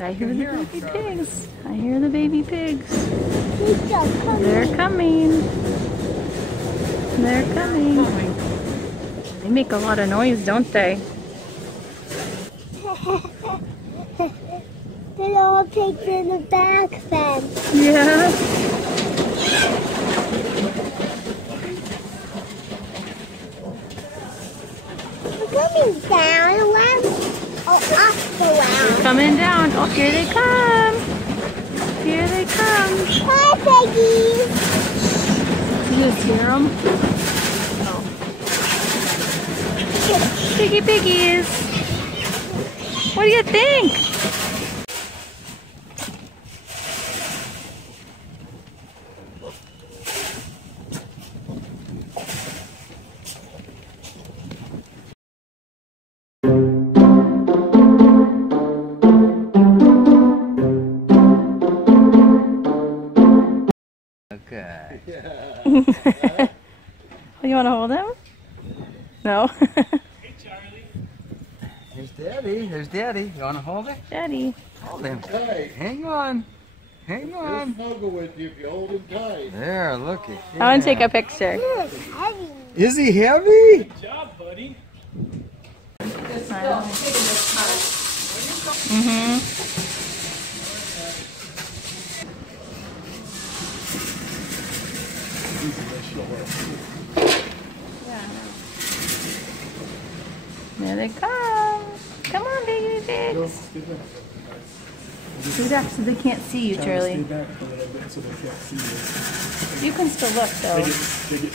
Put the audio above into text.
I hear the baby pigs. I hear the baby pigs. Coming. They're coming. They're coming. They make a lot of noise, don't they? The little pigs in the back fence. Yeah. They're coming down. Up the They're coming down. Oh, here they come. Here they come. Hi, piggies. You just hear them? Oh. Piggy piggies. What do you think? Okay. You want to hold him? No? Hey, Charlie. There's Daddy. There's Daddy. You want to hold it? Daddy. Hold him. Tight. Hang on. Hang He'll on. snuggle with you if you hold him tight. There, look at I want to take a picture. It's heavy. Is he heavy? Good job, buddy. Mm-hmm. There they come. Come on, baby pigs. Stay back so they can't see you, Charlie. Stay back a little bit so they can't see you. You can still look, though. They get